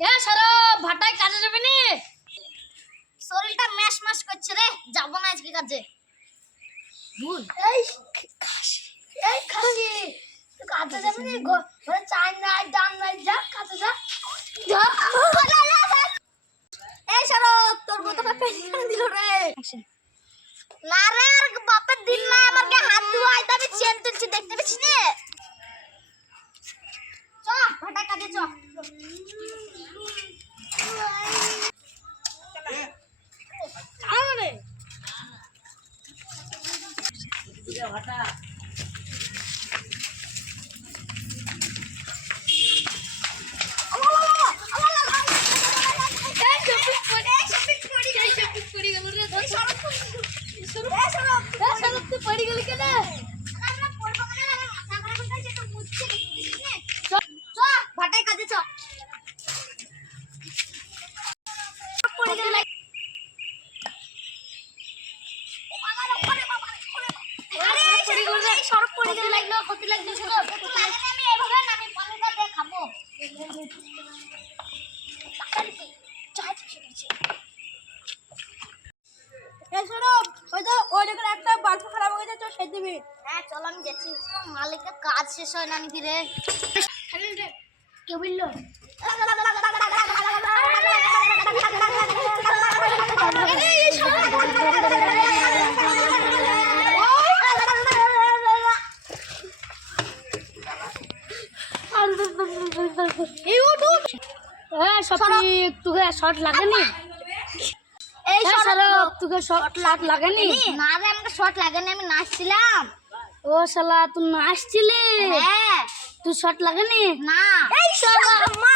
এ সারা ভাটায় কাজে যাবে নি? শরীরটা ম্যাশ ম্যাশ করছে রে, যাব না আজকে কাজে। ভুল এই খাসি, এই খাসি তুই কাজে যাবি নি? ঘরে চাই নাই ডান নাই, যা কাজে যা। এই সারা তোর মতটা পেছন দিল রে। না রে, আর বাপের দিন না, আমাকে হাত ধোয়াই তবে চেন তুলছি, দেখতে পেছিস নি? চ ভাটায় কাজে চ। ভাটায় কাজে চ। মালিকের কাজ শেষ হয় না নাকি রে? কেউ বললো তোকে শর্ট লাগেনি? এই তোকে শর্ট লাগেনি? না রে, আমাকে শর্ট লাগেনি, আমি নাচছিলাম। ও শালা তুই নাচছিলি? হ্যাঁ। তুই শর্ট লাগেনি? না। এই শালা মা